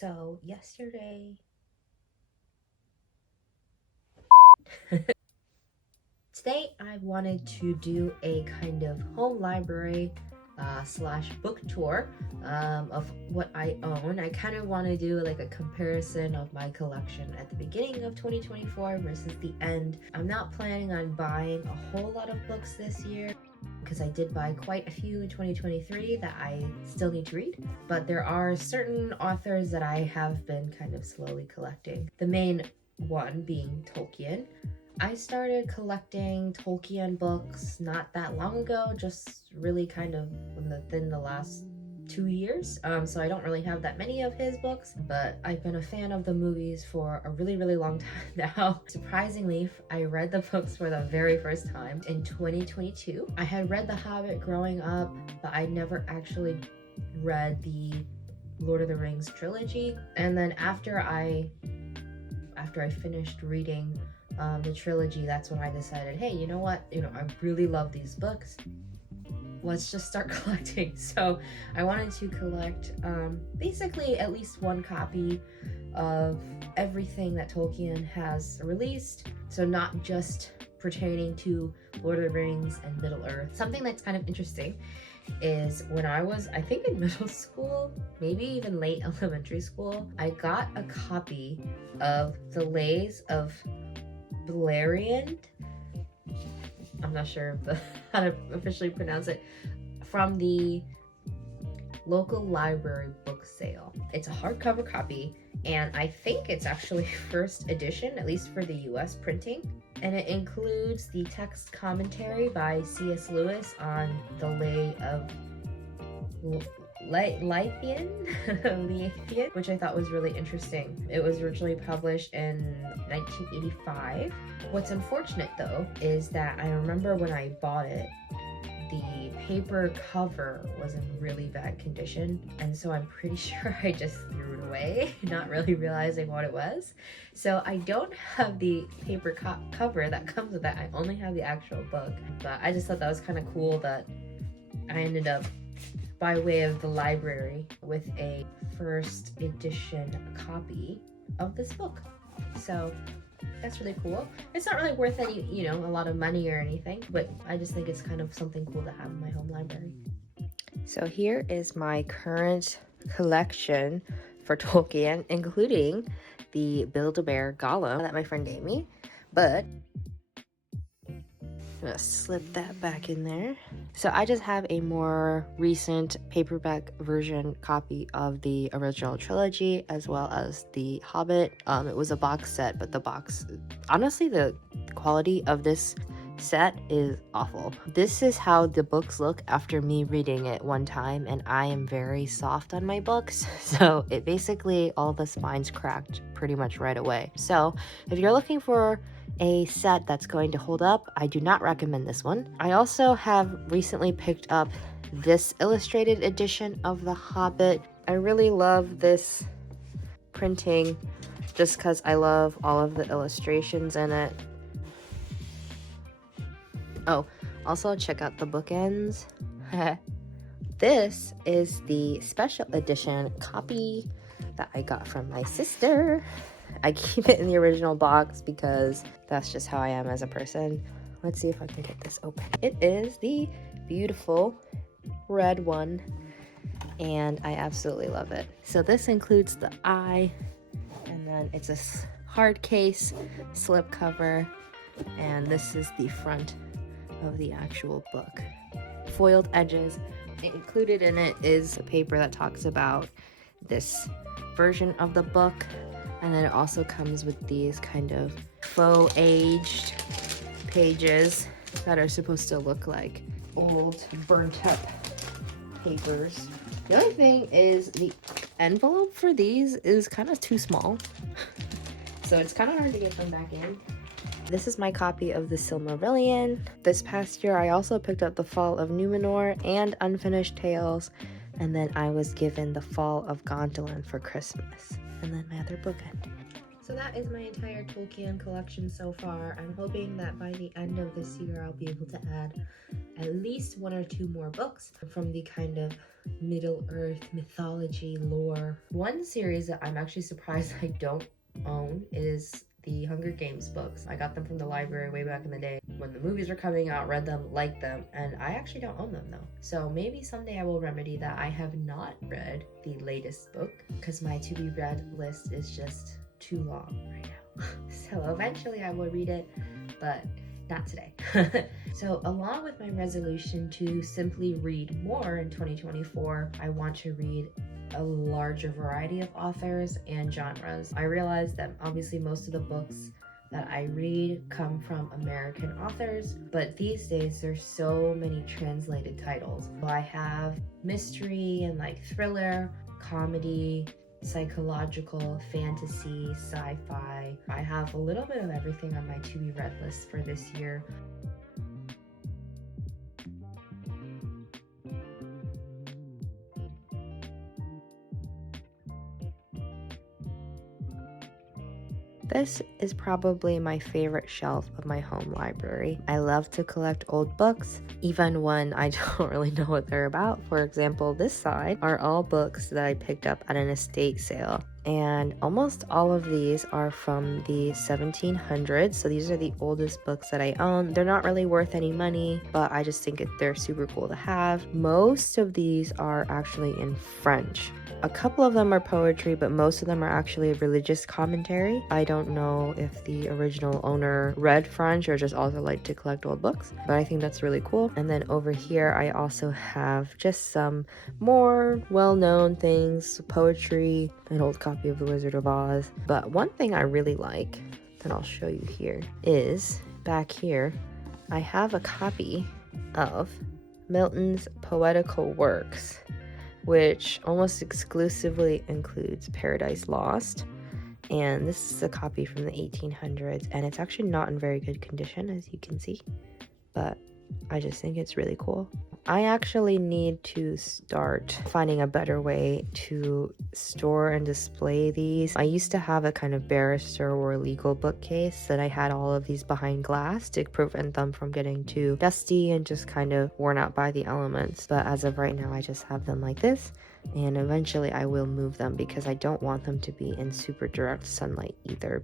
So yesterday today I wanted to do a kind of home library slash book tour of what I own. I kind of want to do like a comparison of my collection at the beginning of 2024 versus the end. I'm not planning on buying a whole lot of books this year because I did buy quite a few in 2023 that I still need to read, but there are certain authors that I have been kind of slowly collecting. The main one being Tolkien. I started collecting Tolkien books not that long ago, just really kind of within the last 2 years. So I don't really have that many of his books, but I've been a fan of the movies for a really long time now. Surprisingly, I read the books for the very first time in 2022. I had read The Hobbit growing up, but I never actually read the Lord of the Rings trilogy. And then after I finished reading the trilogy, that's when I decided, hey, you know what? I really love these books. Let's just start collecting. So I wanted to collect basically at least one copy of everything that Tolkien has released. So not just pertaining to Lord of the Rings and Middle Earth. Something that's kind of interesting is when I was, I think in middle school, maybe even late elementary school, I got a copy of the Lays of Beleriand. I'm not sure how to officially pronounce it, from the local library book sale. It's a hardcover copy, and I think it's actually first edition, at least for the US printing. And it includes the text commentary by C.S. Lewis on the Lay of Leithian, which I thought was really interesting. It was originally published in 1985. What's unfortunate though is that I remember when I bought it, the paper cover was in really bad condition, and so I'm pretty sure I just threw it away, not really realizing what it was. So I don't have the paper cover that comes with that. I only have the actual book, but I just thought that was kind of cool that I ended up by way of the library with a first edition copy of this book. So that's really cool. It's not really worth any, a lot of money or anything, but I just think it's kind of something cool to have in my home library. So here is my current collection for Tolkien, including the Build-A-Bear Golem that my friend gave me, but I'm gonna slip that back in there. So I just have a more recent paperback version copy of the original trilogy as well as the Hobbit. It was a box set, but the box, honestly, the quality of this set is awful. This is how the books look after me reading it one time, and I am very soft on my books, so it basically, all the spines cracked pretty much right away. So if you're looking for a set that's going to hold up, I do not recommend this one. I also have recently picked up this illustrated edition of The Hobbit. I really love this printing just because I love all of the illustrations in it. Oh, also check out the bookends. This is the special edition copy that I got from my sister. I keep it in the original box because that's just how I am as a person. Let's see if I can get this open. It is the beautiful red one, and I absolutely love it. So this includes the eye, and then it's a hard case slip cover, and this is the front of the actual book. Foiled edges. Included in it is a paper that talks about this version of the book, and then it also comes with these kind of faux aged pages that are supposed to look like old burnt up papers. The only thing is the envelope for these is kind of too small, so it's kind of hard to get them back in. This is my copy of the Silmarillion. This past year, I also picked up The Fall of Numenor and Unfinished Tales, and then I was given The Fall of Gondolin for Christmas, and then my other bookend. So that is my entire Tolkien collection so far. I'm hoping that by the end of this year, I'll be able to add at least 1 or 2 more books from the kind of Middle Earth, mythology, lore. One series that I'm actually surprised I don't own is the Hunger Games books. I got them from the library way back in the day when the movies were coming out, read them, liked them, and I actually don't own them though. So maybe someday I will remedy that. I have not read the latest book because my to be read list is just too long right now. So eventually I will read it, but not today. So along with my resolution to simply read more in 2024, I want to read a larger variety of authors and genres. I realize that obviously most of the books that I read come from American authors, but these days there's so many translated titles. So I have mystery and like thriller, comedy, psychological, fantasy, sci-fi. I have a little bit of everything on my to be read list for this year. This is probably my favorite shelf of my home library. I love to collect old books, even when I don't really know what they're about. For example, this side are all books that I picked up at an estate sale. And almost all of these are from the 1700s. So these are the oldest books that I own. They're not really worth any money, but I just think they're super cool to have. Most of these are actually in French. A couple of them are poetry, but most of them are actually religious commentary. I don't know if the original owner read French or just also liked to collect old books, but I think that's really cool. And then over here, I also have just some more well-known things, poetry, an old copy of The Wizard of Oz. But one thing I really like that I'll show you here is back here, I have a copy of Milton's poetical works, which almost exclusively includes Paradise Lost. And this is a copy from the 1800s, and it's actually not in very good condition, as you can see, but I just think it's really cool. I actually need to start finding a better way to store and display these. I used to have a kind of barrister or legal bookcase that I had all of these behind glass to prevent them from getting too dusty and just kind of worn out by the elements. But as of right now, I just have them like this, and eventually I will move them because I don't want them to be in super direct sunlight either.